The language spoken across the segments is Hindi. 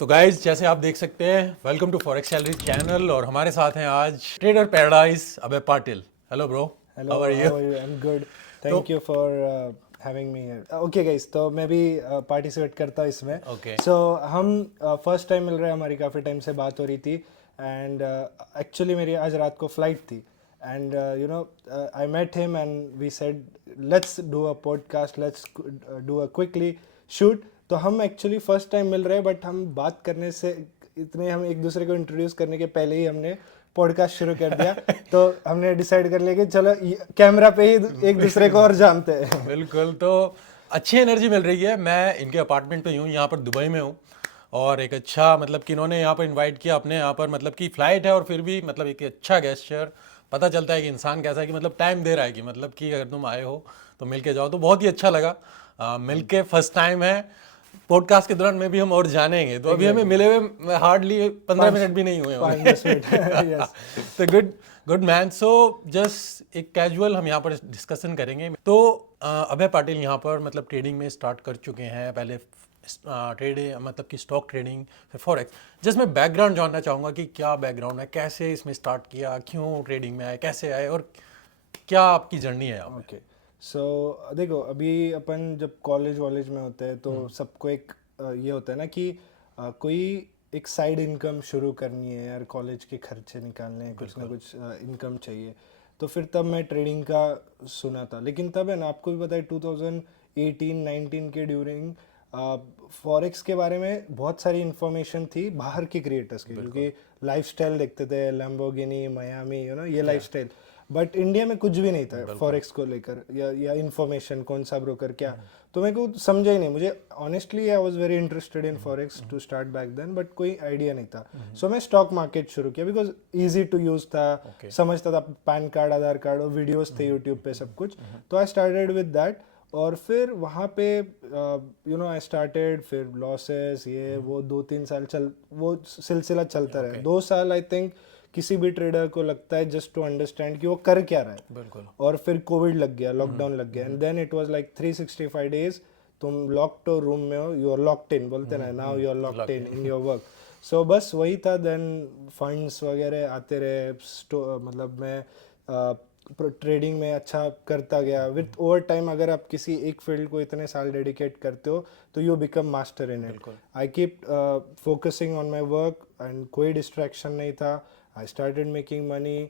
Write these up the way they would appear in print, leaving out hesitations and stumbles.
तो गाइज जैसे आप देख सकते हैं, welcome to forex salary channel और हमारे साथ हैं आज trader paradise Abhay Patil. Hello bro, Hello, how are how you? are you? I'm good. तो Thank you for having me here. Okay guys, तो मैं भी पार्टिसिपेट करता हूँ इसमें. Okay. So हम फर्स्ट टाइम मिल रहे हैं, हमारी काफ़ी टाइम से बात हो रही थी एंड एक्चुअली मेरी आज रात को फ्लाइट थी and you know I met him and we said let's do a podcast, let's do a quickly shoot. तो हम एक्चुअली फर्स्ट टाइम मिल रहे हैं बट हम बात करने से इतने हम एक दूसरे को इंट्रोड्यूस करने के पहले ही हमने पॉडकास्ट शुरू कर दिया. तो हमने डिसाइड कर लिया कि चलो कैमरा पे ही एक दूसरे को और जानते हैं. बिल्कुल, तो अच्छी एनर्जी मिल रही है. मैं इनके अपार्टमेंट पे हूँ, यहाँ पर दुबई में हूँ और एक अच्छा मतलब कि इन्होंने यहाँ पर इनवाइट किया अपने यहाँ पर, मतलब कि फ़्लाइट है और फिर भी मतलब एक अच्छा गेस्चर. पता चलता है कि इंसान कैसा है कि मतलब टाइम दे रहा है कि मतलब कि अगर तुम आए हो तो मिल के जाओ. तो बहुत ही अच्छा लगा मिल के. फर्स्ट टाइम है. पॉडकास्ट के दौरान में भी हम और जानेंगे. तो अभी हमें मिले हुए हार्डली 15 मिनट भी नहीं हुए होंगे. 5-10 मिनट. Yes. तो गुड मैन. सो जस्ट एक कैजुअल हम यहाँ पर डिस्कशन करेंगे. तो अभय पाटिल यहाँ पर मतलब ट्रेडिंग में स्टार्ट कर चुके हैं. पहले ट्रेड मतलब कि स्टॉक ट्रेडिंग, फिर फॉरेक्स. जस्ट मैं बैकग्राउंड जानना चाहूँगा कि क्या बैकग्राउंड है, कैसे इसमें स्टार्ट किया, क्यों ट्रेडिंग में आए, कैसे आए और क्या आपकी जर्नी है यहाँ पे? ओके, सो देखो, अभी अपन जब कॉलेज में होते हैं तो सबको एक ये होता है ना कि कोई एक साइड इनकम शुरू करनी है यार, कॉलेज के खर्चे निकालने हैं, कुछ ना कुछ इनकम चाहिए. तो फिर तब मैं ट्रेडिंग का सुना था. लेकिन तब है ना, आपको भी पता है 2018-19 के ड्यूरिंग फॉरेक्स के बारे में बहुत सारी इन्फॉर्मेशन थी बाहर के क्रिएटर्स की, क्योंकि लाइफस्टाइल देखते थे, लैम्बोर्गिनी, मायामी, यू नो, ये लाइफस्टाइल. बट इंडिया में कुछ भी नहीं था फॉरेक्स को लेकर, या इन्फॉर्मेशन कौन सा ब्रोकर क्या. तो मेरे को समझा ही नहीं. मुझे honestly I was very interested in forex to start back then, but कोई आइडिया नहीं था. सो मैं स्टॉक मार्केट शुरू किया बिकॉज इजी टू यूज था. समझता था, पैन कार्ड, आधार कार्ड और वीडियोस थे यूट्यूब पे सब कुछ. तो आई स्टार्टेड विद दैट. और फिर वहाँ पे यू नो आई स्टार्टेड, फिर लॉसेस, ये वो 2-3 साल वो सिलसिला चलता रहा. 2 साल आई थिंक किसी भी ट्रेडर को लगता है जस्ट टू अंडरस्टैंड कि वो कर क्या रहा है. बिल्कुल. और फिर कोविड लग गया, लॉकडाउन लग गया and then it was like 365 days तुम लॉक्ड रूम में हो, यू आर लॉक्ड इन बोलते ना, now you are locked in your work. So बस वही था. देन फंड्स वगैरह आते रहे, मतलब मैं ट्रेडिंग में अच्छा करता गया. विथ ओवर टाइम अगर आप किसी एक फील्ड को इतने साल डेडिकेट करते हो तो you become master in it. I keep focusing on my work and कोई डिस्ट्रैक्शन नहीं था. I started making money.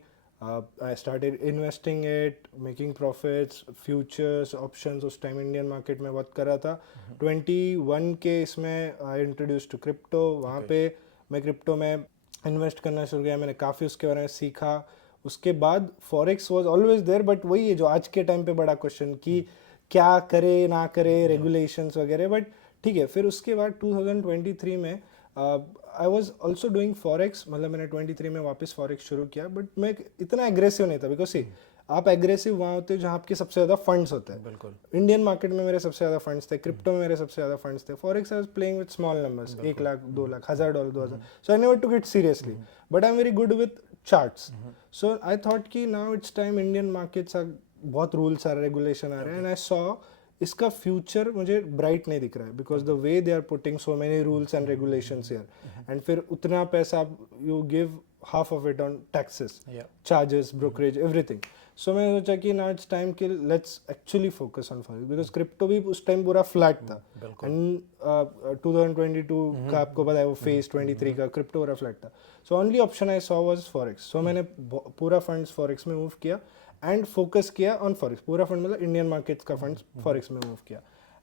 I started investing it, making profits, futures, options. उस टाइम इंडियन मार्केट में बहुत कर रहा था. 21 के इसमें आई इंट्रोड्यूस टू क्रिप्टो. वहाँ पे मैं क्रिप्टो में इन्वेस्ट करना शुरू किया. मैंने काफ़ी उसके बारे में सीखा. उसके बाद forex was always there, but वही है जो आज के टाइम पे बड़ा क्वेश्चन कि क्या करे ना करे, रेगुलेशंस वगैरह. बट ठीक है. फिर उसके बाद 2023 में I was also doing forex. मतलब मैंने 23 में वापस फॉरेक्स शुरू किया, बट मैं इतना एग्रेसिव नहीं था. बिकॉज सी, आप एग्रेसिव वहाँ होते हो जहाँ आपके सबसे ज़्यादा फंड्स होते हैं. बिल्कुल. इंडियन मार्केट में मेरे सबसे ज़्यादा फंड्स थे, क्रिप्टो में मेरे सबसे ज़्यादा फंड्स थे. Forex I was playing with small numbers, 1 lakh, 2 lakh, $1000, 2000. So I never took it seriously, but I am very good with charts. So I thought कि now it's time, Indian markets बहुत रूल्स आ रहे, रेगुलेशन आ रहे हैं, एंड आई सॉ इसका फ्यूचर मुझे ब्राइट नहीं दिख रहा है because the way they are putting so many rules and regulations here. And फिर उतना पैसा you give half of it on taxes, charges, brokerage, everything. So मैं सोचा कि नाउ इट्स टाइम कि let's actually focus on forex because crypto भी उस टाइम पूरा फ्लैट था. एंड 2022 का आपको पता है वो फेज, 23 का क्रिप्टो पूरा फ्लैट था. So only option I saw was forex. So मैंने पूरा फंड्स फॉरेक्स में मूव किया एंड फोकस किया ऑन फॉरेक्स. पूरा फंड मतलब इंडियन मार्केट्स का फंड्स फॉरेक्स में मूव किया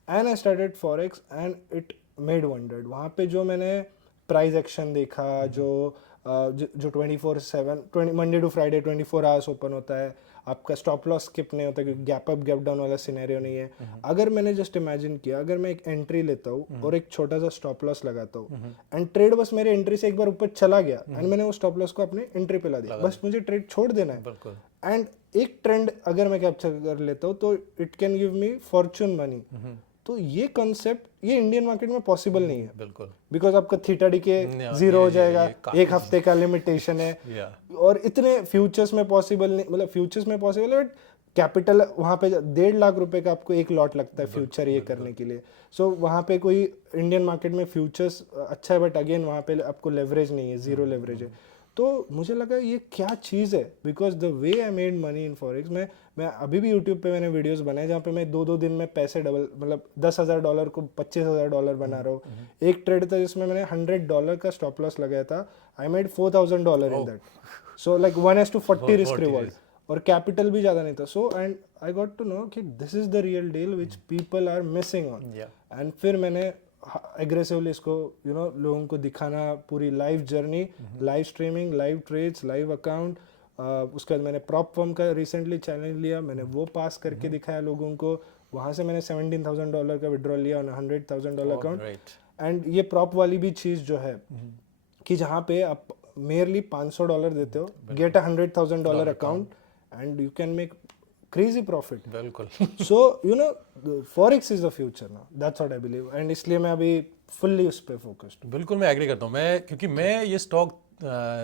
and I started forex and it made wonders. वहाँ पे जो मैंने प्राइस एक्शन देखा, जो 24/7 Monday to Friday 24 hours open होता है, आपका स्टॉप लॉस स्किप नहीं होता क्योंकि गैप अप गैप डाउन वाला सिनेरियो नहीं है. अगर मैंने जस्ट इमेजिन किया, अगर मैं एक एंट्री लेता हूँ और एक छोटा सा स्टॉप लॉस लगाता हूँ एंड ट्रेड बस मेरे एंट्री से एक बार ऊपर चला गया एंड मैंने वो स्टॉप लॉस को अपने एंट्री पे ला दिया, बस मुझे ट्रेड छोड़ देना है. एंड एक ट्रेंड अगर मैं कैप्चर कर लेता हूँ तो it can give me Fortune money. तो ये कॉन्सेप्ट ये इंडियन मार्केट में पॉसिबल नहीं है. बिल्कुल. बिकॉज आपका थीटा डी के जीरो हो जाएगा, एक हफ्ते का लिमिटेशन है. और इतने फ्यूचर्स में पॉसिबल नहीं, मतलब फ्यूचर्स में पॉसिबल है बट कैपिटल वहाँ पे 1.5 लाख रुपए का आपको एक लॉट लगता है फ्यूचर ये करने के लिए। सो वहाँ पे कोई इंडियन मार्केट में फ्यूचर्स अच्छा है, बट अगेन वहाँ पे आपको लेवरेज नहीं है, जीरो लेवरेज है। तो मुझे लगा ये क्या चीज़ है, because the way I made money in forex, मैं अभी भी यूट्यूब पे मैंने वीडियोस बनाए जहाँ पे मैं 2-2 दिन में पैसे डबल, मतलब $10,000 को $25,000 बना रहा हूँ। एक ट्रेड था जिसमें मैंने $100 का स्टॉप लॉस लगाया था, I made $4,000 in that. So like 1:40 risk reward, और कैपिटल भी ज़्यादा नहीं था। So and I got to know कि this is the real deal which people are missing on. And फिर मैंने एग्रेसिवली इसको लोगों को दिखाना, पूरी live journey, live streaming, live trades, live account. उसके बाद मैंने प्रॉप फर्म का रिसेंटली चैलेंज लिया, मैंने वो पास करके दिखाया लोगों को। वहाँ से मैंने $17,000 का विड्रॉल लिया ऑन $100,000 अकाउंट। एंड ये प्रॉप वाली भी चीज़ जो है कि जहाँ पे आप मेयरली $500 देते हो, get $100,000 account and you can make crazy profit. बिल्कुल। So forex is the future now, that's what I believe, and इसलिए मैं अभी fully उस पे focused। बिल्कुल मैं एग्री करता हूँ। मैं क्योंकि मैं ये स्टॉक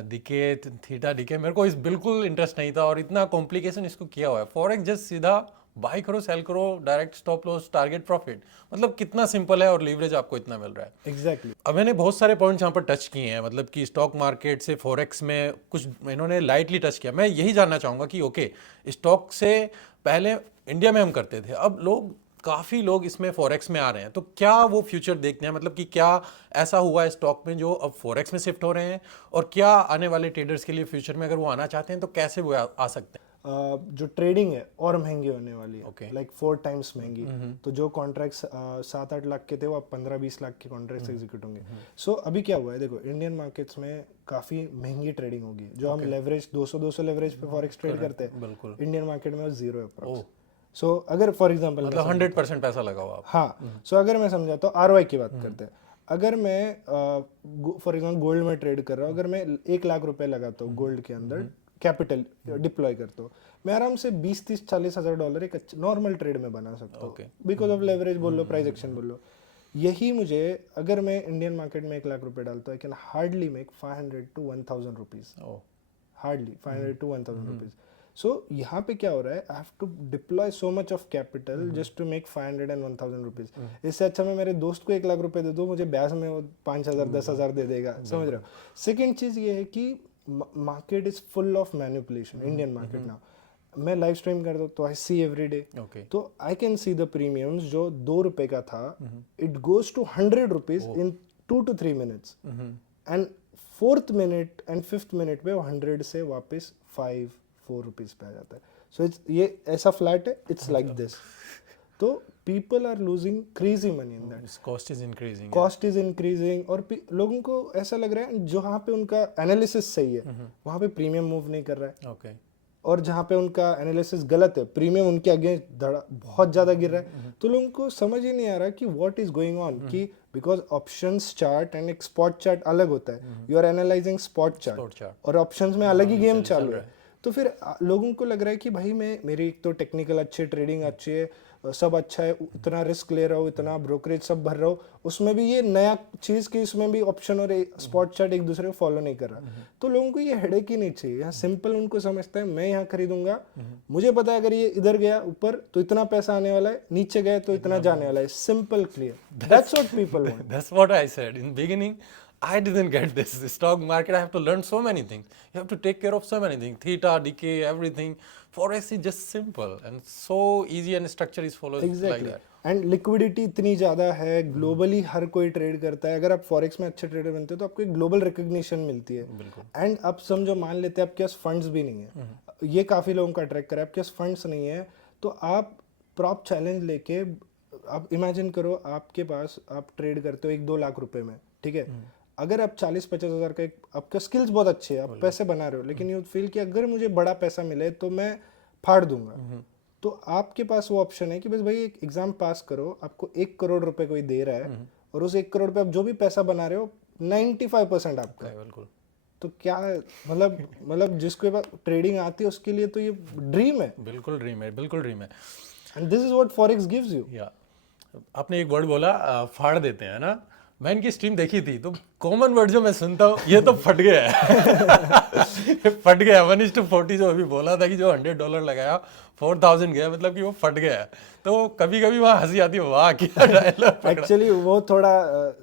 डीके, थीटा डीके, मेरे को इस बिल्कुल इंटरेस्ट नहीं था और इतना कॉम्प्लिकेशन इसको किया हुआ है। फॉरेक्स जस्ट सीधा बाई करो, सेल करो, direct stop loss, target profit, मतलब कितना सिंपल है और लीवरेज आपको इतना मिल रहा है। एग्जैक्टली। अब मैंने बहुत सारे पॉइंट्स यहाँ पर टच किए हैं, मतलब कि स्टॉक मार्केट से फॉरेक्स में कुछ इन्होंने लाइटली टच किया। मैं यही जानना चाहूँगा कि ओके, स्टॉक से पहले इंडिया में हम करते थे, अब काफ़ी लोग इसमें फॉरेक्स में आ रहे हैं, तो क्या वो फ्यूचर देखते हैं, मतलब कि क्या ऐसा हुआ है स्टॉक में जो अब फॉरेक्स में शिफ्ट हो रहे हैं, और क्या आने वाले ट्रेडर्स के लिए फ्यूचर में अगर वो आना चाहते हैं तो कैसे वो आ सकते हैं? जो ट्रेडिंग है और महंगी होने वाली है, Okay. लाइक 4 टाइम्स महंगी। तो जो कॉन्ट्रैक्ट्स 7-8 लाख के थे वो अब 15-20 लाख के कॉन्ट्रैक्ट्स एग्जीक्यूट होंगे। सो अभी क्या हुआ है, देखो इंडियन मार्केट्स में काफ़ी महंगी ट्रेडिंग होगी। जो हम लेवरेज 200 लेवरेज पे फॉरेक्स ट्रेड करते हैं, बिल्कुल इंडियन मार्केट में वो जीरो है। सो अगर फॉर एग्जाम्पल मतलब 100% पैसा लगा हुआ। हाँ, सो अगर मैं समझा तो ROI की बात करते हैं। अगर मैं फॉर एग्जाम्पल गोल्ड में ट्रेड कर रहा हूँ, अगर मैं 1 लाख रुपए लगाता हूँ गोल्ड के अंदर, कैपिटल डिप्लॉय करता हूँ, मैं आराम से $20-30-40,000 एक नॉर्मल ट्रेड में बना सकता हूँ, बिकॉज ऑफ लेवरेज बोल लो, प्राइस एक्शन बोल लो। यही मुझे अगर मैं इंडियन मार्केट में 1 लाख रुपए डालता हूँ, I can hardly make 500 to 1,000 rupees, hardly 500 to 1,000 rupees. So यहाँ पे क्या हो रहा है, I have to deploy so much of capital just to make 500 and 1,000 rupees. इससे अच्छा मैं मेरे दोस्त को 1 लाख रुपए दे दूँ, मुझे ब्याज में वो 5,000 10,000 दे देगा, समझ रहे हो। सेकेंड चीज़ ये है कि market is full of manipulation, Indian market ना। मैं लाइव स्ट्रीम कर दूँ तो आई सी एवरी डे, तो I can see the premiums जो $2 का था, it goes to 100 rupees in 2 to 3 minutes, and 4th minute and 5th minute पे वो 100 से वापस 5-4 रुपीज पे आ जाता है। सो ये ऐसा फ्लैट है, इट्स लाइक दिस। तो people are losing crazy money in that, cost is increasing, और लोगों को ऐसा लग रहा है जहाँ पे उनका एनालिसिस सही है वहाँ पे प्रीमियम मूव नहीं कर रहा है, और जहाँ पे उनका एनालिसिस गलत है प्रीमियम उनके अगेंस्ट बहुत ज़्यादा गिर रहा है। तो लोगों को समझ ही नहीं आ रहा कि व्हाट इज गोइंग ऑन, कि बिकॉज ऑप्शंस चार्ट एंड एक स्पॉट चार्ट अलग होता है। You are analysing spot chart और ऑप्शंस में अलग ही गेम चालू है। तो फिर लोगों को लग रहा है कि भाई मेरी एक तो टेक्निकल अच्छी, ट्रेडिंग अच्छी है, सब अच्छा है, इतना रिस्क ले रहा हूँ, इतना ब्रोकरेज सब भर रहा हूँ, उसमें भी ये नया चीज़ कि इसमें भी ऑप्शन और स्पॉट चार्ट एक दूसरे को फॉलो नहीं कर रहा। तो लोगों को ये हेडेक ही नहीं चाहिए। यहाँ सिंपल उनको समझता है, मैं यहाँ खरीदूंगा, मुझे पता है अगर ये इधर गया ऊपर तो इतना पैसा आने वाला है, नीचे गए तो इतना जाने वाला है, simple clear. That's what people want. That's what I said in beginning. I didn't get this. The stock market, I have to learn so many things. You have to take care of so many things. Theta, decay, everything. Forex is just simple and so easy, and structure is followed like that. And liquidity इतनी ज़्यादा है, ग्लोबली हर कोई ट्रेड करता है। अगर आप फॉरेक्स में अच्छे ट्रेडर बनते हो तो आपको एक ग्लोबल रिकग्निशन मिलती है। एंड आप समझो, मान लेते हैं आपके पास फंड्स भी नहीं है, ये काफ़ी लोगों का ट्रैक करा है, आपके पास फंड्स नहीं है, तो आप प्रॉप चैलेंज लेके, आप इमेजिन करो आपके पास, आप ट्रेड करते हो 1-2 लाख रुपए में, ठीक है। अगर आप 40-50 हज़ार का, आपका स्किल्स बहुत अच्छे है, आप पैसे बना रहे हो, लेकिन यू फील कि अगर मुझे बड़ा पैसा मिले तो मैं फाड़ दूंगा, तो आपके पास वो ऑप्शन है कि बस भाई एक एग्जाम पास करो, आपको 1 करोड़ रुपए कोई दे रहा है, और उस 1 करोड़ पे आप जो भी पैसा बना रहे हो 95% आपका है। बिल्कुल। तो क्या मतलब जिसको ट्रेडिंग आती है उसके लिए तो ये ड्रीम है। बिल्कुल ड्रीम है, बिल्कुल ड्रीम है। And this is what forex gives you. या आपने एक वर्ड बोला, फाड़ देते हैं ना। मैं इनकी स्ट्रीम देखी थी, तो कॉमन वर्ड जो मैं सुनता हूँ, ये तो फट गया है। फट गया 1:40 जो अभी बोला था कि जो $100 लगाया 4000 गया मतलब कि वो फट गया। तो कभी कभी वहाँ हंसी आती है, वाह क्या डायलॉग। एक्चुअली वो थोड़ा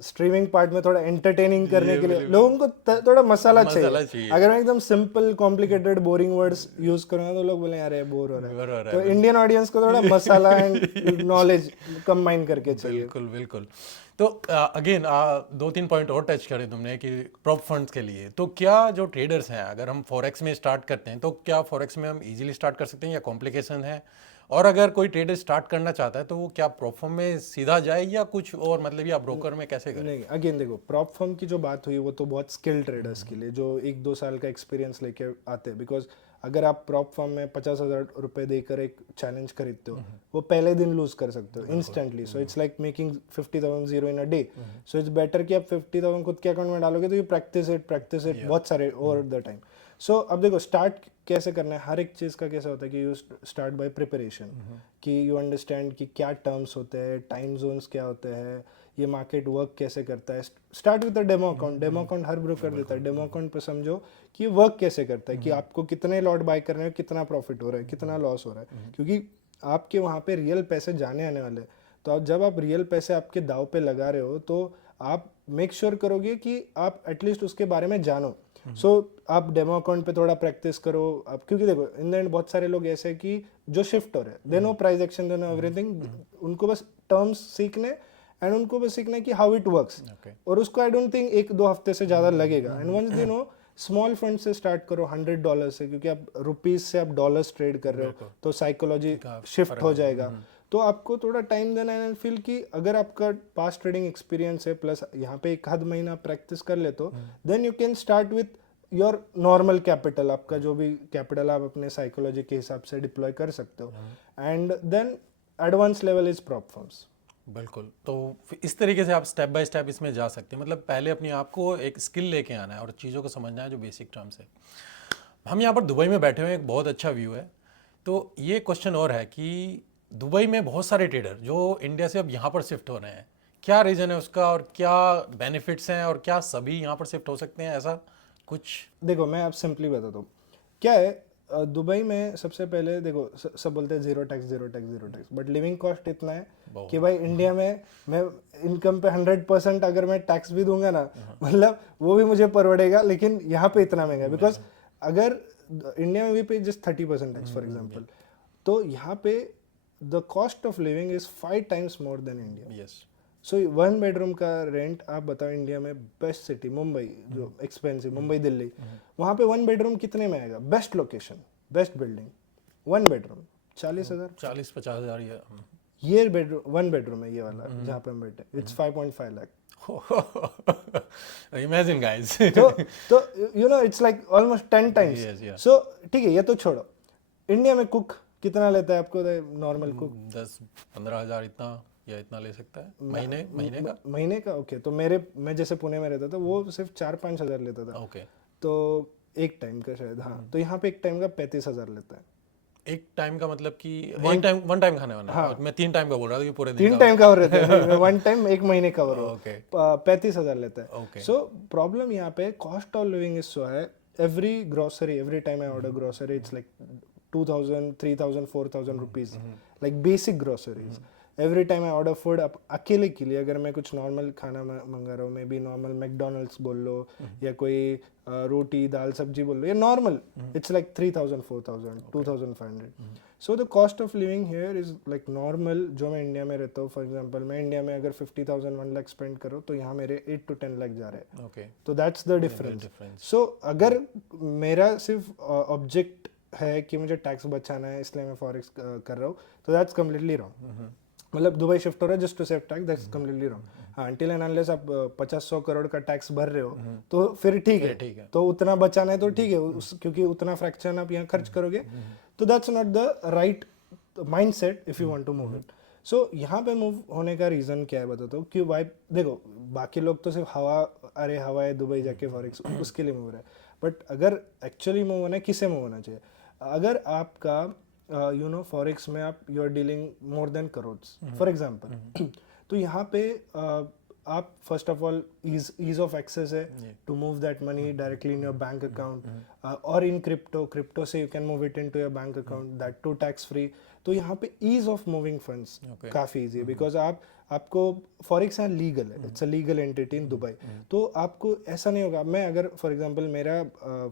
स्ट्रीमिंग पार्ट में थोड़ा एंटरटेनिंग करने के लिए लोगों को थोड़ा मसाला मसाला चाहिए। चाहिए। अगर मैं एकदम simple complicated boring words use करूंगा तो लोग बोले यार बोर हो रहा है। तो इंडियन ऑडियंस को थोड़ा मसाला एंड नॉलेज कंबाइन करके चाहिए। बिल्कुल बिल्कुल। तो अगेन 2-3 पॉइंट और टच करें तुमने कि प्रॉप फंड्स के लिए, तो क्या जो ट्रेडर्स हैं अगर हम फॉरेक्स में स्टार्ट करते हैं तो क्या फॉरेक्स में हम इजीली स्टार्ट कर सकते हैं या कॉम्प्लिकेशन है? और अगर कोई ट्रेडर स्टार्ट करना चाहता है तो वो क्या प्रॉप फर्म में सीधा जाए या कुछ और मतलब या ब्रोकर में कैसे करें? नहीं, अगेन देखो, प्रॉप फर्म की जो बात हुई वो तो बहुत स्किल ट्रेडर्स के लिए जो 1-2 साल का एक्सपीरियंस लेके आते हैं। बिकॉज अगर आप प्रॉप फर्म में 50,000 रुपए देकर एक चैलेंज खरीदते हो, वो पहले दिन लूज कर सकते हो instantly. So it's like making 50,000 zero in a day. So it's better कि आप 50,000 खुद के अकाउंट में डालोगे तो यू प्रैक्टिस इट बहुत सारे ओवर द टाइम। सो अब देखो, स्टार्ट कैसे करना है, हर एक चीज़ का कैसा होता है कि यू स्टार्ट बाय प्रिपरेशन, कि यू अंडरस्टैंड कि क्या टर्म्स होते हैं, टाइम जोन्स क्या होते हैं, ये मार्केट वर्क कैसे करता है। Start with a demo account. Demo account her broker देता है। डेमो अकाउंट पे समझो कि वर्क कैसे करता है, कि आपको कितने लॉट बाय करने हैं, कितना प्रॉफिट हो रहा है, कितना लॉस हो रहा है, क्योंकि आपके वहाँ पे रियल पैसे जाने आने वाले हैं। तो अब जब आप रियल पैसे आपके दाव पे लगा रहे हो तो आप मेक श्योर करोगे कि आप एटलीस्ट उसके बारे में जानो। सो आप डेमो अकाउंट पे थोड़ा प्रैक्टिस करो आप, क्योंकि देखो इन द एंड बहुत सारे लोग ऐसे हैं कि जो शिफ्ट हो रहे हैं, they know price action, they know everything, उनको बस टर्म्स सीखने एंड उनको बस सीखना है कि हाउ इट वर्क्स। और उसको आई डोंट थिंक 1-2 हफ्ते से ज़्यादा लगेगा। And once they know, small fund से स्टार्ट करो $100 से, क्योंकि आप रुपीज से आप डॉलर्स ट्रेड कर रहे हो तो साइकोलॉजी शिफ्ट हो जाएगा। तो आपको थोड़ा टाइम देना है। फील कि अगर आपका पास्ट ट्रेडिंग एक्सपीरियंस है प्लस यहाँ पे 1 आध महीना प्रैक्टिस कर ले तो then you can start with your normal capital. आपका जो भी कैपिटल आप अपने साइकोलॉजी के हिसाब से डिप्लॉय कर सकते हो। And then advance level is prop firms. बिल्कुल। तो इस तरीके से आप स्टेप बाय स्टेप इसमें जा सकते हैं। मतलब पहले अपने आप को एक स्किल लेके आना है और चीज़ों को समझना है जो बेसिक टर्म्स है। हम यहाँ पर दुबई में बैठे हुए हैं, एक बहुत अच्छा व्यू है। तो ये क्वेश्चन और है कि दुबई में बहुत सारे ट्रेडर जो इंडिया से अब यहाँ पर शिफ्ट हो रहे हैं, क्या रीज़न है उसका और क्या बेनिफिट्स हैं और क्या सभी यहाँ पर शिफ्ट हो सकते हैं, ऐसा कुछ? देखो, मैं आप सिंपली बताता हूँ क्या है। दुबई में सबसे पहले देखो, सब बोलते हैं zero tax zero tax zero tax, but living cost इतना है कि भाई इंडिया में मैं इनकम पे 100% अगर मैं टैक्स भी दूंगा ना, मतलब वो भी मुझे परवड़ेगा, लेकिन यहाँ पे इतना महंगा है। बिकॉज अगर इंडिया में भी पे जस्ट 30% टैक्स फॉर एग्जाम्पल, तो यहाँ पे the cost of living is 5 times more than India. Yes. So 1 bedroom का रेंट आप बताओ इंडिया में, बेस्ट सिटी मुंबई जो एक्सपेंसिव, मुंबई दिल्ली, वहाँ पे 1 बेडरूम कितने में आएगा? Best location, best building, 1 bedroom 40,000, 40-50 हज़ार ये बेडरूम 1 बेडरूम है ये वाला जहाँ पे हम बैठे, इट्स 5.5 लाख। Imagine guys. तो you know it's like almost 10 times. So ठीक है, ये तो छोड़ो, इंडिया में कुक कितना लेता है आपको नॉर्मल कुक? 10-15 हज़ार इतना या इतना ले सकता है महीने का। ओके, तो मैं जैसे पुणे में रहता था वो सिर्फ 4-5 हज़ार लेता था। ओके। तो एक टाइम का शायद, हाँ, तो यहाँ पे एक टाइम का 35,000 लेता है। एक टाइम का मतलब कि वन टाइम खाने वाला? हाँ। मैं 3 टाइम का बोल रहा था कि पूरे दिन 3 टाइम कवर रहता है। 1 टाइम 1 महीने कवर हो। ओके। 35,000 लेता है। ओके। सो प्रॉब्लम यहाँ पे cost of living is so है। Every grocery, every time I order grocery, it's like 2,000, 3,000, 4,000 rupees, like basic groceries. Every time I order food, अकेले के लिए अगर मैं कुछ नॉर्मल खाना मंगा रहा हूँ, मे बी नॉर्मल मैकडोनल्ड्स बोल लो या कोई रोटी दाल सब्जी बोल लो या normal, it's like 3,000, 4,000, 2,500। So the cost of living here is like normal. जो मैं इंडिया में रहता हूँ, फॉर एग्जाम्पल मैं इंडिया में अगर 50,000 1 लाख स्पेंड करो तो यहाँ मेरे 8 to 10 लाख जा रहे हैं। ओके। तो दैट्स द डिफरेंस। सो अगर मेरा सिर्फ ऑब्जेक्ट है कि मुझे टैक्स बचाना है इसलिए मैं फॉरेक्स कर रहा हूँ, तो दैट्स कम्प्लीटली रॉन्ग। मतलब दुबई शिफ्ट हो रहा है just to save tax, that's completely wrong. हाँ, अनटिल एंड अनलेस आप 50-100 करोड़ का टैक्स भर रहे हो तो फिर ठीक है, तो उतना बचाना है तो ठीक है, क्योंकि उतना फ्रैक्शन आप यहाँ खर्च करोगे, तो that's not the right mindset if you want to move it. So यहाँ पे मूव होने का रीज़न क्या है बताता हूँ। कि भाई देखो, बाकी लोग तो सिर्फ अरे हवा है दुबई जाके फॉरेक्स उसके लिए मूव रहा है, बट अगर एक्चुअली मूव होना है, किसे मूव होना चाहिए? अगर आपका यू नो फॉरेक्स में आप you are dealing more than crores for example, तो यहाँ पे आप first of all ease of access है to move that money directly in your bank account or in crypto से you can move it into your bank account that too tax free. तो यहाँ पे ease of moving funds काफ़ी easy है because आपको फॉरेक्स यहाँ लीगल है, it's a legal entity in Dubai, तो आपको ऐसा नहीं होगा। मैं अगर फॉर एग्जांपल मेरा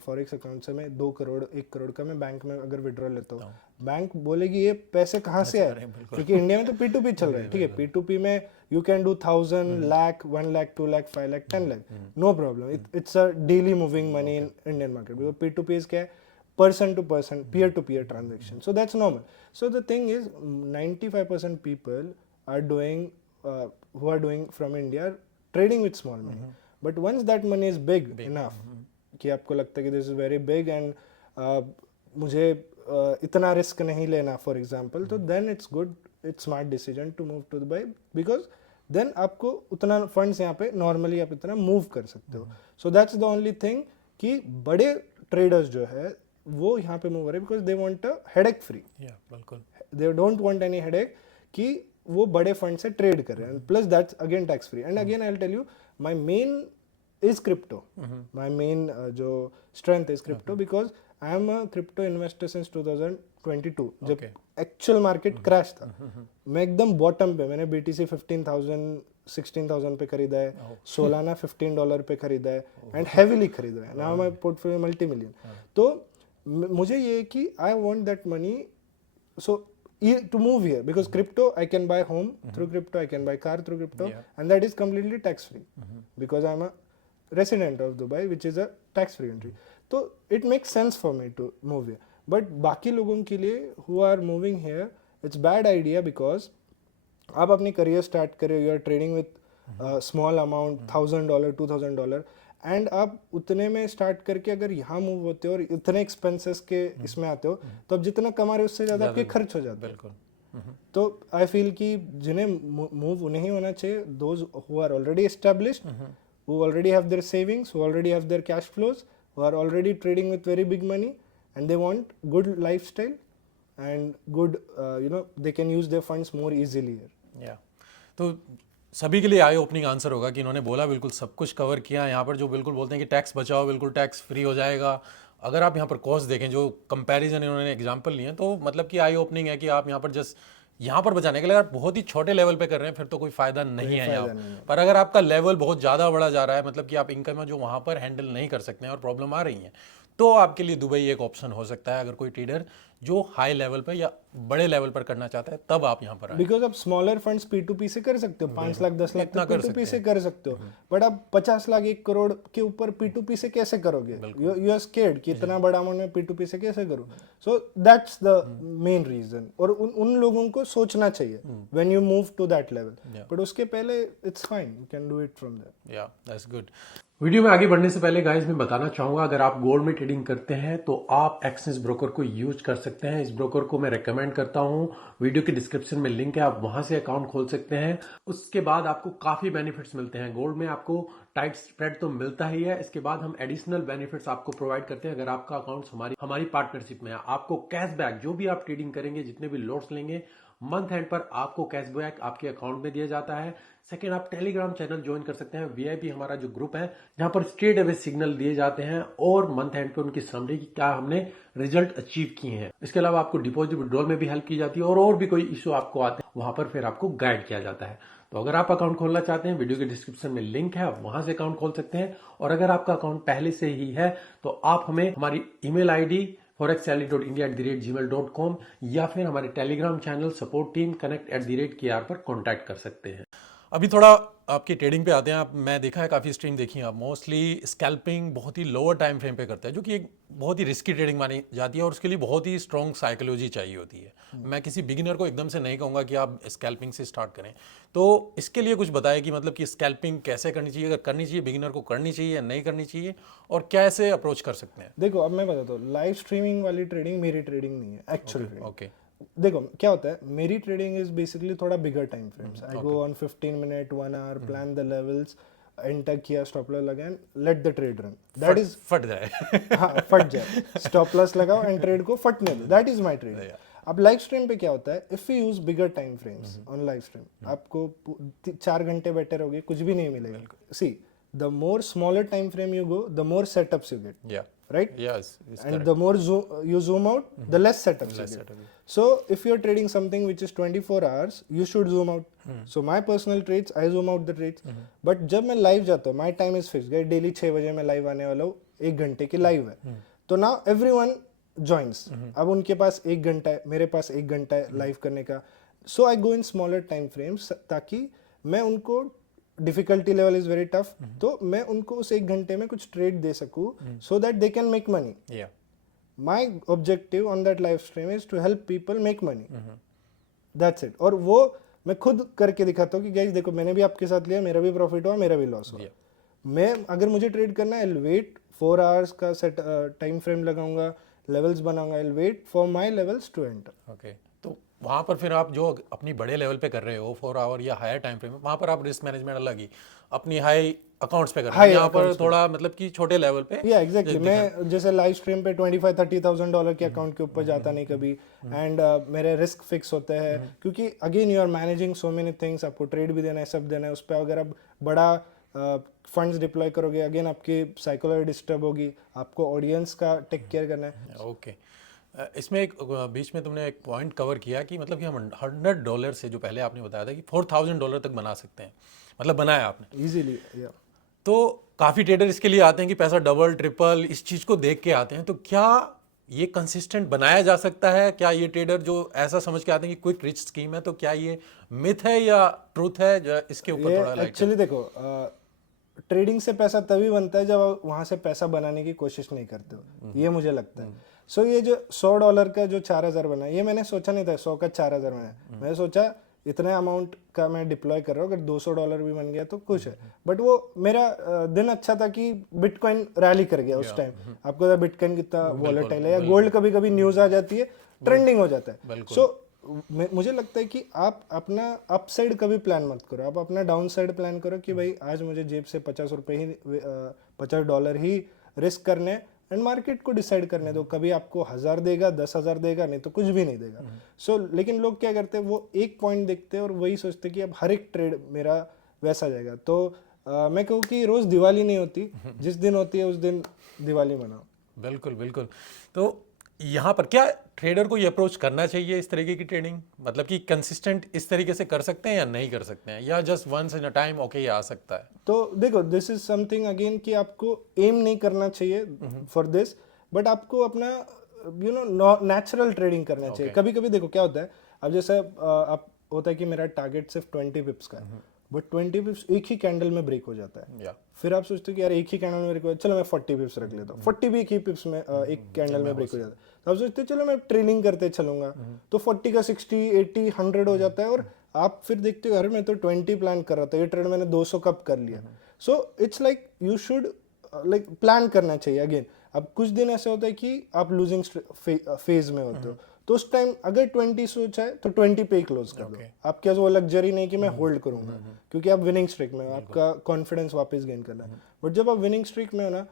फॉरेक्स अकाउंट से मैं 2 करोड़ 1 करोड़ का मैं बैंक में अगर विड्रॉ लेता हूँ, बैंक बोलेगी ये पैसे कहाँ से आए, क्योंकि इंडिया में तो P2P चल रहा है, ठीक है, P2P में you can do 1000 lakh 1 lakh 2 lakh 5 lakh 10 lakh, no problem, it's a daily moving money in Indian market, because P2P is क्या है, person to person, peer to peer transaction, so that's normal. So the thing is 95% people are doing who are doing from India are trading with small money, but once that money is big enough कि आपको लगता है कि this is very big and मुझे इतना रिस्क नहीं लेना फॉर एग्जांपल, तो then it's good, it's smart decision to move to Dubai because then आपको उतना फंड्स यहाँ पे नॉर्मली आप इतना मूव कर सकते हो. So that's the only thing कि बड़े ट्रेडर्स जो है वो यहाँ पे मूव हो रहे हैं because they want a headache free, बिल्कुल, they don't want any headache कि वो बड़े फंड से ट्रेड कर रहे हैं, plus that's again tax free. And again I will tell you my main is crypto, my main जो strength is crypto because I am a crypto investor since 2022 जब एक्चुअल मार्केट क्रैश था. मैं एकदम बॉटम पे, मैंने BTC 15,000 पे खरीदा है, सोलाना $15 पे खरीदा है एंड हेवीली खरीद रहा है, now my portfolio multi million. तो मुझे ये कि I want that money so to move here because crypto I can buy home through crypto, I can buy car through crypto, and that is completely tax free because I'm a resident of Dubai which is a tax free country. So it makes sense for me to move here, but बाकी लोगों के लिए who are moving here it's bad idea because आप अपनी करियर स्टार्ट करें, you are trading with small amount $1,000 $2,000 and आप उतने में स्टार्ट करके अगर यहाँ मूव होते हो और इतने एक्सपेंसेस के इसमें आते हो तो आप जितना कमा रहे हो उससे ज़्यादा आपके खर्च हो जाते हैं. तो आई फील कि जिन्हें मूव नहीं होना चाहिए, those who are already established, who already have their savings, who already have their cash flows, who are already trading with very big money and they want good lifestyle and good you know they can use their funds more easily. तो सभी के लिए आई ओपनिंग आंसर होगा कि इन्होंने बोला बिल्कुल सब कुछ कवर किया यहाँ पर, जो बिल्कुल बोलते हैं कि टैक्स बचाओ, बिल्कुल टैक्स फ्री हो जाएगा. अगर आप यहाँ पर कॉस्ट देखें, जो कंपैरिजन इन्होंने एग्जांपल लिए, तो मतलब कि आई ओपनिंग है कि आप यहाँ पर जस्ट यहाँ पर बचाने के लिए अगर बहुत ही छोटे लेवल पे कर रहे हैं फिर तो कोई फायदा नहीं है यहाँ पर. अगर आपका लेवल बहुत ज़्यादा बड़ा जा रहा है, मतलब कि आप इनकम जो वहाँ पर हैंडल नहीं कर सकते हैं और प्रॉब्लम आ रही है, तो आपके लिए दुबई एक ऑप्शन हो सकता है. अगर कोई ट्रेडर जो हाई लेवल पर या बड़े लेवल पर करना चाहता है तब आप यहाँ पर आए. बिकॉज आप स्मॉलर फंड्स P2P से कर सकते हो, 5 लाख 10 लाख तक P2P से कर सकते हो, बट आप 50 लाख 1 करोड़ के ऊपर P2P से कैसे करोगे? यू आर स्केर्ड कि इतना बड़ा अमाउंट में P2P से कैसे करूं. So that's the main reason. और उन लोगों को सोचना चाहिए when you move to that level, but उसके पहले it's fine, you can do it from there. या दैट्स गुड. वीडियो में आगे बढ़ने से पहले गाइस मैं बताना चाहूंगा, अगर आप गोल्ड में ट्रेडिंग करते हैं तो आप एक्सिस ब्रोकर को यूज कर सकते हैं. इस ब्रोकर को मैं रेकमेंड करता हूं. वीडियो के डिस्क्रिप्शन में लिंक है, आप वहां से अकाउंट खोल सकते हैं. उसके बाद आपको काफी बेनिफिट्स मिलते हैं. गोल्ड में आपको टाइट स्प्रेड तो मिलता ही है, इसके बाद हम एडिशनल बेनिफिट्स आपको प्रोवाइड करते हैं. अगर आपका अकाउंट हमारी पार्टनरशिप में है, आपको कैशबैक, जो भी आप ट्रेडिंग करेंगे, जितने भी लॉट्स लेंगे, मंथ एंड पर आपको कैशबैक आपके अकाउंट में दिया जाता है. सेकेंड, आप टेलीग्राम चैनल ज्वाइन कर सकते हैं. VIP हमारा जो ग्रुप है, जहां पर स्ट्रेट अवे सिग्नल दिए जाते हैं और मंथ एंड पे उनकी समरी की क्या हमने रिजल्ट अचीव किए हैं. इसके अलावा आपको डिपॉजिट विड्रॉल में भी हेल्प की जाती है और भी कोई इशू आपको आते हैं वहां पर फिर आपको गाइड किया जाता है. तो अगर आप अकाउंट खोलना चाहते हैं, वीडियो के डिस्क्रिप्शन में लिंक है, आप वहां से अकाउंट खोल सकते हैं. और अगर आपका अकाउंट पहले से ही है तो आप हमें हमारी ईमेल ID forexsalary.india@gmail.com या फिर हमारे Telegram channel support team connect@kr पर कॉन्टैक्ट कर सकते हैं. अभी थोड़ा आपकी ट्रेडिंग पे आते हैं. आप, मैं देखा है काफ़ी स्ट्रीम देखी है आप, मोस्टली स्कैल्पिंग बहुत ही लोअर टाइम फ्रेम पे करते हैं, जो कि एक बहुत ही रिस्की ट्रेडिंग मानी जाती है और उसके लिए बहुत ही स्ट्रॉन्ग साइकोलॉजी चाहिए होती है. मैं किसी बिगिनर को एकदम से नहीं कहूँगा कि आप स्कैल्पिंग से स्टार्ट करें. तो इसके लिए कुछ बताएं कि मतलब कि स्कैल्पिंग कैसे करनी चाहिए, अगर करनी चाहिए बिगिनर को करनी चाहिए या नहीं करनी चाहिए, और कैसे अप्रोच कर सकते हैं. देखो अब मैं बताता हूँ, लाइव स्ट्रीमिंग वाली ट्रेडिंग मेरी ट्रेडिंग नहीं है, एक्चुअल ट्रेडिंग. ओके, देखो क्या होता है, मेरी ट्रेडिंग इज बेसिकली थोड़ा bigger time frames. I go on 15 minute 1 hour, plan the levels, enter किया, स्टॉप लॉस लगा and let the trade run. That is फट जाए. हाँ, फट जाए, स्टॉप लॉस लगाओ एंड ट्रेड को फटने दो. That is my trade. अब लाइव स्ट्रीम पे क्या होता है, if you use bigger time frames on live stream, आपको 4 घंटे बैठे रहोगे, कुछ भी नहीं मिलेगा. See the more smaller time frame you go, the more setups you get, Yeah. right? Yes. It's And correct. the more you zoom out, the less setups Less you get. setup, yeah. So if you're trading something which is 24 hours, you should zoom out. So my personal trades, I zoom out the trades. But जब मैं लाइव जाता हूँ, my time is fixed. Daily 6 बजे मैं लाइव आने वाला हूँ, 1 घंटे की लाइव है. तो now everyone joins. अब उनके पास 1 घंटा है, मेरे पास 1 घंटा है लाइव करने का. So I go in smaller time frames ताकि मैं उनको, difficulty level is very tough, तो मैं उनको उस 1 घंटे में कुछ ट्रेड दे सकूं, so that they can make money. Yeah. My objective on that live stream is to help people make money. That's it. और वो मैं खुद करके दिखाता हूँ कि गाइस देखो, मैंने भी आपके साथ लिया, मेरा भी प्रॉफिट हुआ, मेरा भी लॉस हुआ. Yeah. मैं अगर मुझे ट्रेड करना है, आई विल वेट 4 आवर्स का सेट टाइम फ्रेम लगाऊंगा, लेवल्स बनाऊंगा, I will wait for my levels to enter. Okay. तो वहाँ पर फिर आप जो अपनी बड़े लेवल पे कर रहे हो 4 आवर या हायर टाइम फ्रेम में, वहाँ पर आप रिस्क मैनेजमेंट अलग ही अपनी हाई अकाउंट्स पे कर रहे हो. यहाँ पर थोड़ा मतलब कि छोटे लेवल पे. या एग्जैक्टली. मैं जैसे लाइव स्ट्रीम पे $25,000-30,000 के अकाउंट के ऊपर जाता नहीं कभी. एंड मेरे रिस्क फिक्स होते हैं, क्योंकि again you are managing so many things. आपको ट्रेड भी देना है, सब देना है. उस पर अगर आप बड़ा फंड्स डिप्लॉय करोगे, अगेन आपकी साइकोलॉजी डिस्टर्ब होगी, आपको ऑडियंस का टेक केयर करना है. ओके. इसमें एक बीच में तुमने एक पॉइंट कवर किया कि मतलब कि हम $100 से, जो पहले आपने बताया था कि $4,000 तक बना सकते हैं, मतलब बनाया आपने इजीली. या तो काफ़ी ट्रेडर इसके लिए आते हैं कि पैसा डबल ट्रिपल इस चीज़ को देख के आते हैं. तो क्या ये कंसिस्टेंट बनाया जा सकता है? क्या ये ट्रेडर जो ऐसा समझ के आते हैं कि क्विक रिच स्कीम है, तो क्या ये मिथ है या ट्रूथ है? इसके ऊपर थोड़ा लाइट. एक्चुअली देखो, ट्रेडिंग से पैसा तभी बनता है जब आप वहां से पैसा बनाने की कोशिश नहीं करते हो. ये मुझे लगता है. सो ये जो $100 का जो 4,000 बना, ये मैंने सोचा नहीं था 100 का 4,000 बना. मैंने सोचा इतने अमाउंट का मैं डिप्लॉय कर रहा हूँ, अगर $200 भी बन गया तो कुछ है. बट वो मेरा दिन अच्छा था कि बिटकॉइन रैली कर गया उस टाइम. आपको पता है बिटकॉइन कितना वॉलेटाइल है, या गोल्ड कभी कभी न्यूज आ जाती है, ट्रेंडिंग हो जाता है. सो मुझे लगता है कि आप अपना अपसाइड कभी प्लान मत करो, आप अपना डाउन साइड प्लान करो कि भाई आज मुझे जेब से $50 ही रिस्क करने, एंड मार्केट को डिसाइड करने दो. कभी आपको 1,000 देगा, 10,000 देगा, नहीं तो कुछ भी नहीं देगा. सो लेकिन लोग क्या करते हैं, वो एक पॉइंट देखते हैं और वही सोचते हैं कि अब हर एक ट्रेड मेरा वैसा जाएगा. तो मैं कहूँ कि रोज दिवाली नहीं होती, जिस दिन होती है उस दिन दिवाली मनाओ. बिल्कुल बिल्कुल. तो यहाँ पर क्या ट्रेडर को ये अप्रोच करना चाहिए इस तरीके की ट्रेडिंग, मतलब कि कंसिस्टेंट इस तरीके से कर सकते हैं या नहीं कर सकते हैं, या just once in a time okay ये आ सकता है? तो देखो, दिस इज समथिंग अगेन कि आपको एम नहीं करना चाहिए फॉर दिस, बट आपको अपना नेचुरल ट्रेडिंग करना चाहिए. कभी कभी देखो क्या होता है, अब जैसे आप होता है कि मेरा टारगेट सिर्फ 20 पिप्स का है, बट 20 पिप्स एक ही कैंडल में ब्रेक हो जाता है. फिर आप सोचते हो कि यार एक ही कैंडल में ब्रेक हो, चलो मैं 40 पिप्स रख लेता हूँ. 40 भी एक ही पिप्स में एक कैंडल में ब्रेक हो जाता है. तो आप सोचते हो चलो मैं ट्रेनिंग करते चलूंगा, तो 40 का 60, 80, 100 हो जाता है. और आप फिर देखते हो अरे मैं तो 20 प्लान कर रहा था, ये ट्रेड मैंने 200 कब कर लिया. So it's like you should like plan करना चाहिए. अगेन अब कुछ दिन ऐसे होता है कि आप लूजिंग फेज में होते हो, तो उस टाइम अगर 20 सोचा है तो 20 पे ही क्लोज कर दो. आपके पास वो लग्जरी नहीं कि मैं होल्ड करूंगा, क्योंकि आप विनिंग स्ट्रिक में हो, आपका कॉन्फिडेंस वापस गेन करना है. बट जब आप विनिंग स्ट्रिक में हो ना,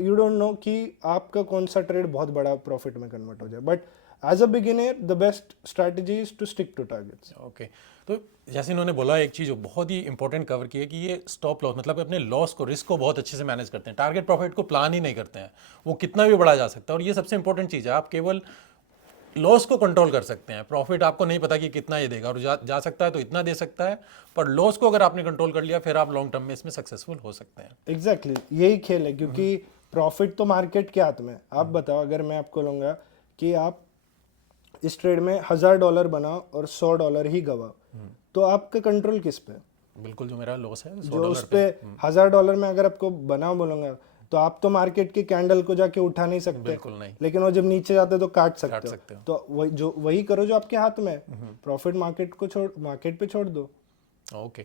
यू डोंट नो कि आपका कौन सा ट्रेड बहुत बड़ा प्रॉफिट में कन्वर्ट हो जाए. But as a beginner the best strategy is to stick to targets. Okay. तो जैसे इन्होंने बोला, एक चीज़ बहुत ही इंपॉर्टेंट कवर की है कि ये स्टॉप लॉस, मतलब अपने लॉस को, रिस्क को बहुत अच्छे से मैनेज करते हैं, टारगेट प्रॉफिट को प्लान ही नहीं करते हैं. वो कितना भी बढ़ा जा सकता है, और ये सबसे इंपॉर्टेंट चीज़ है. आप केवल लॉस को कंट्रोल कर सकते हैं, प्रॉफिट आपको नहीं पता कि कितना ये देगा, और जा सकता है तो इतना दे सकता है, पर लॉस को अगर आपने कंट्रोल कर लिया फिर आप लॉन्ग टर्म में इसमें सक्सेसफुल हो सकते हैं. एग्जैक्टली यही खेल है, क्योंकि प्रॉफिट तो मार्केट के हाथ में. आप बताओ, अगर मैं आपको लूंगा कि आप इस ट्रेड में $1,000 बनाओ और $100 ही गवाओ, तो आपका कंट्रोल किस पे? बिल्कुल, जो मेरा लॉस है जो उस पे $1,000 में अगर आपको बनाओ बोलूंगा, तो आप तो मार्केट के कैंडल को जाके उठा नहीं सकते. बिल्कुल नहीं. लेकिन वो जब नीचे जाते तो काट सकते हो. तो वही करो जो आपके हाथ में. प्रॉफिट मार्केट पे छोड़ दो. ओके.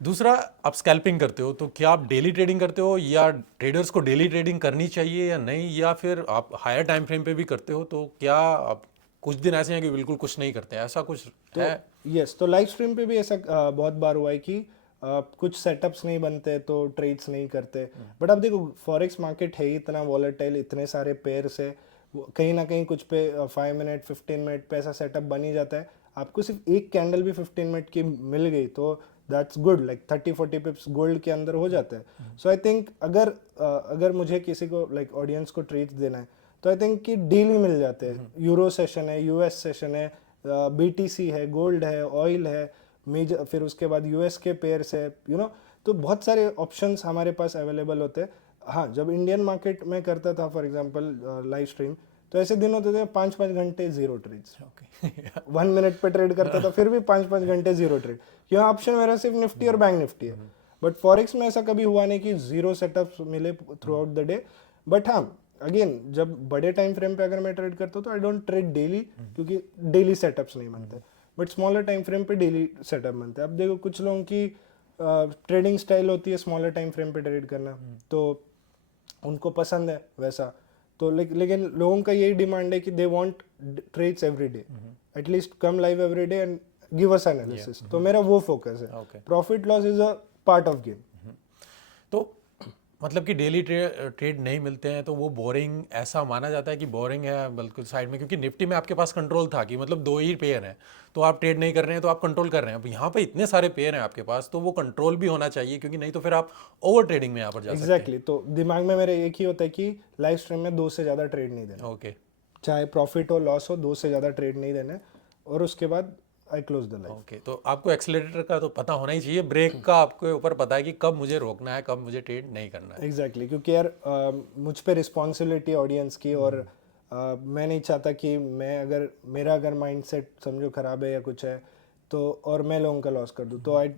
दूसरा, आप स्कैल्पिंग करते हो, तो क्या आप डेली ट्रेडिंग करते हो, या ट्रेडर्स को डेली ट्रेडिंग करनी चाहिए या नहीं, या फिर आप हायर टाइम फ्रेम पे भी करते हो? तो क्या आप कुछ दिन ऐसे हैं कि बिल्कुल कुछ नहीं करते, ऐसा कुछ है? यस, तो लाइव स्ट्रीम पे भी ऐसा बहुत बार हुआ है कि कुछ सेटअप्स नहीं बनते तो ट्रेड्स नहीं करते. बट अब देखो, फॉरेक्स मार्केट है ही इतना वॉलेटाइल, इतने सारे पेयर्स है, कहीं ना कहीं कुछ पे 5 मिनट 15 मिनट पे ऐसा सेटअप बन ही जाता है। आपको सिर्फ एक कैंडल भी 15 मिनट की मिल गई तो दैट्स गुड, लाइक 30-40 पिप्स गोल्ड के अंदर हो जाता है। सो आई थिंक अगर मुझे किसी को लाइक ऑडियंस को ट्रीट्स देना है तो आई थिंक कि डेली मिल जाते हैं। यूरो सेशन है, यूएस सेशन है, बीटीसी है, गोल्ड है, ऑयल है, मेजर, फिर उसके बाद यूएस के पेयर्स है, तो बहुत सारे ऑप्शंस हमारे पास अवेलेबल होते हैं। हाँ, जब इंडियन मार्केट में करता था फॉर एग्जांपल लाइव स्ट्रीम, तो ऐसे दिन होते थे 5-5 घंटे जीरो ट्रेड्स, 1 मिनट पे ट्रेड करता था फिर भी 5-5 घंटे जीरो ट्रेड, क्यों ऑप्शन मेरा सिर्फ निफ्टी और बैंक निफ्टी है। बट फॉरेक्स में ऐसा कभी हुआ नहीं कि जीरो सेटअप्स मिले through out the day. But हाँ, अगेन जब बड़े टाइम फ्रेम पे अगर मैं ट्रेड करता हूँ तो आई डोंट ट्रेड डेली, क्योंकि डेली सेटअप्स नहीं बनते। बट स्मॉलर टाइम फ्रेम पे डेली सेटअप बनते हैं। अब देखो कुछ लोगों की ट्रेडिंग स्टाइल होती है स्मॉलर टाइम फ्रेम पे ट्रेड करना, तो उनको पसंद है वैसा। तो लेकिन लोगों का यही डिमांड है कि they want trades every day, at least come live every day and give us analysis. तो मेरा वो फोकस है। Profit loss is a part of game. तो मतलब कि डेली ट्रेड नहीं मिलते हैं तो वो बोरिंग ऐसा माना जाता है कि बोरिंग है बिल्कुल साइड में, क्योंकि निफ्टी में आपके पास कंट्रोल था कि मतलब 2 ही पेयर हैं तो आप ट्रेड नहीं कर रहे हैं तो आप कंट्रोल कर रहे हैं। अब यहाँ पे इतने सारे पेयर हैं आपके पास तो वो कंट्रोल भी होना चाहिए, क्योंकि नहीं तो फिर आप ओवर ट्रेडिंग में यहाँ पर जा सकते एग्जैक्टली। तो दिमाग में मेरे एक ही होता है कि लाइव स्ट्रीम में 2 से ज़्यादा ट्रेड नहीं देना। हैं। ओके, चाहे प्रॉफिट हो लॉस हो, 2 से ज़्यादा ट्रेड नहीं देना, और उसके बाद आई क्लोज द लाइव। ओके। तो आपको एक्सीलरेटर का तो पता होना ही चाहिए, ब्रेक का आपके ऊपर पता है कि कब मुझे रोकना है, कब मुझे ट्रेड नहीं करना है। एग्जैक्टली, क्योंकि यार मुझ पे रिस्पॉन्सिबिलिटी ऑडियंस की, और मैं नहीं चाहता कि मेरा अगर माइंडसेट समझो खराब है या कुछ है तो और मैं लोगों का लॉस कर दूं, तो आई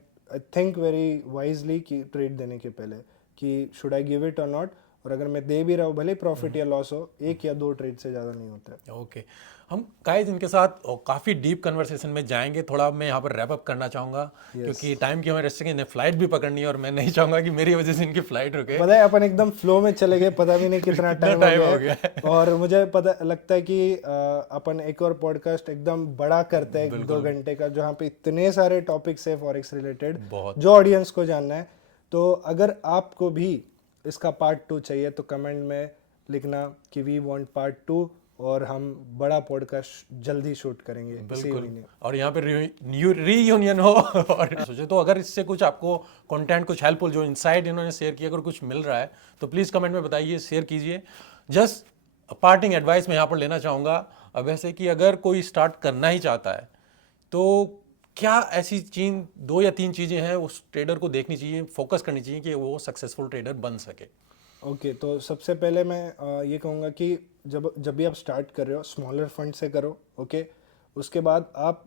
थिंक वेरी वाइजली कि ट्रेड देने के पहले कि शुड आई गिव इट और नॉट। और अगर मैं दे भी रहा हूँ, भले प्रॉफिट या लॉस हो, 1 या 2 ट्रेड से ज़्यादा नहीं होता है। ओके, हम गाइस इनके साथ काफ़ी डीप कन्वर्सेशन में जाएंगे। थोड़ा मैं यहाँ पर रैप अप करना चाहूँगा क्योंकि टाइम की हमें रेस्ट्रिक्शन, इन्हें फ्लाइट भी पकड़नी है और मैं नहीं चाहूँगा कि मेरी वजह से इनकी फ्लाइट रुके। पता है अपन एकदम फ्लो में चले गए, पता भी नहीं कितना टाइम हो गया है। और मुझे पता लगता है कि अपन एक और पॉडकास्ट एकदम बड़ा करते हैं 2 घंटे का, जहाँ पे इतने सारे टॉपिक्स है फॉरेक्स रिलेटेड जो ऑडियंस को जानना है। तो अगर आपको भी इसका पार्ट 2 चाहिए तो कमेंट में लिखना कि वी वांट पार्ट 2, और हम बड़ा पॉडकास्ट जल्दी शूट करेंगे इसी महीने। और यहाँ पे रीयूनियन हो और सोचे तो अगर इससे कुछ आपको कंटेंट, कुछ हेल्पफुल जो इनसाइट इन्होंने शेयर किया, अगर कुछ मिल रहा है तो प्लीज़ कमेंट में बताइए, शेयर कीजिए। जस्ट पार्टिंग एडवाइस मैं यहाँ पर लेना चाहूँगा अब ऐसे कि अगर कोई स्टार्ट करना ही चाहता है तो क्या ऐसी 2 या 3 चीज़ें हैं उस ट्रेडर को देखनी चाहिए, फोकस करनी चाहिए कि वो सक्सेसफुल ट्रेडर बन सके? ओके, तो सबसे पहले मैं ये कहूँगा कि जब भी आप स्टार्ट कर रहे हो स्मॉलर फंड से करो। ओके, उसके बाद आप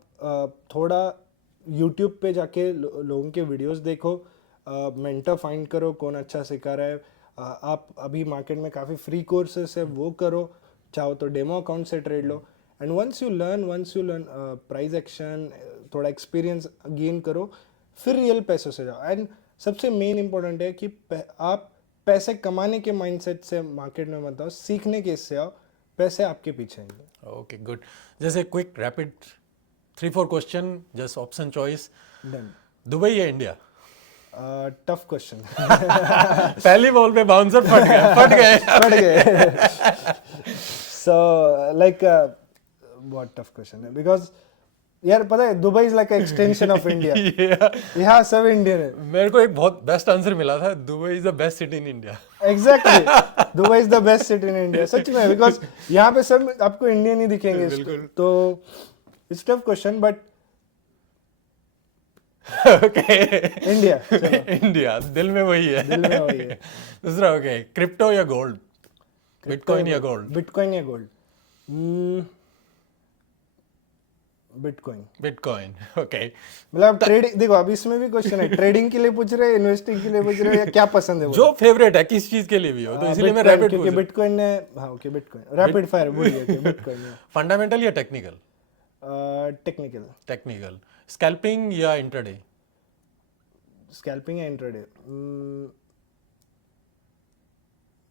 थोड़ा यूट्यूब पे जाके लोगों के वीडियोस देखो, मेंटर फाइंड करो कौन अच्छा सिखा रहा है। आप अभी मार्केट में काफ़ी फ्री कोर्सेस है, वो करो, चाहो तो डेमो अकाउंट से ट्रेड लो। And once you learn price action, थोड़ा एक्सपीरियंस गेन करो, फिर रियल पैसों से जाओ। एंड सबसे मेन इंपॉर्टेंट है कि आप पैसे कमाने के माइंडसेट से मार्केट में मत आओ, सीखने के इससे आओ, पैसे आपके पीछे आएंगे। Okay, good. जैसे quick rapid 3-4 question, just option choice. Done. Dubai या इंडिया? Tough question. पहली बॉल पे बाउंसर फट गए। सो लाइक बहुत टफ क्वेश्चन है, बिकॉज यार पता है Dubai is like extension of India. यहाँ सब इंडियन है। मेरे को एक बहुत बेस्ट आंसर मिला था, Dubai is the best city in India. Exactly, Dubai is the best city in India, सच में, बिकॉज यहाँ पे सब आपको इंडियन ही दिखेंगे। तो it's tough question, but okay, India. India दिल में वही है। दिल में वही है। दूसरा, ओके, क्रिप्टो या गोल्ड? बिटकॉइन या गोल्ड? बिटकॉइन या गोल्ड? बिटकॉइन। Bitcoin, okay. मतलब ट्रेडिंग, देखो अब इसमें भी क्वेश्चन है, ट्रेडिंग के लिए पूछ रहे हैं, इन्वेस्टिंग के लिए पूछ रहे हैं, या क्या पसंद है वो? जो फेवरेट है किस चीज के लिए भी हो, तो इसलिए मैं रैपिड क्योंकि बिटकॉइन ने, हाँ ओके, बिटकॉइन रैपिड फायर बोलिए कि बिटकॉइन है। फंडामेंटल या टेक्निकल? टेक्निकल। टेक्निकल। स्कैल्पिंग या इंट्राडे? स्कैल्पिंग या intraday?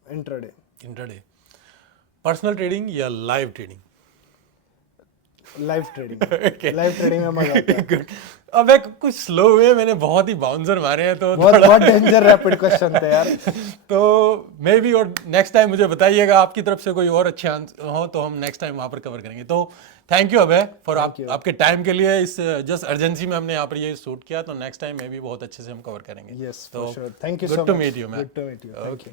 Intraday. Intraday. Personal trading या लाइव ट्रेडिंग? लाइव ट्रेडिंग में मजा आता है। गुड। अब एक कुछ स्लो हुए, मैंने बहुत ही बाउंसर मारे हैं तो बहुत डेंजर रैपिड क्वेश्चन थे यार। तो मे बी, और नेक्स्ट टाइम मुझे बताइएगा आपकी तरफ से कोई और अच्छे आंसर हो तो हम नेक्स्ट टाइम वहाँ पर कवर करेंगे। तो थैंक यू अभय फॉर आपके टाइम के लिए। इस जस्ट अर्जेंसी में हमने यहाँ पर ये शूट किया, तो नेक्स्ट टाइम मे बी बहुत अच्छे से हम कवर करेंगे। यस तो for sure, thank you so much, good to meet you man. Good to meet you, thank you.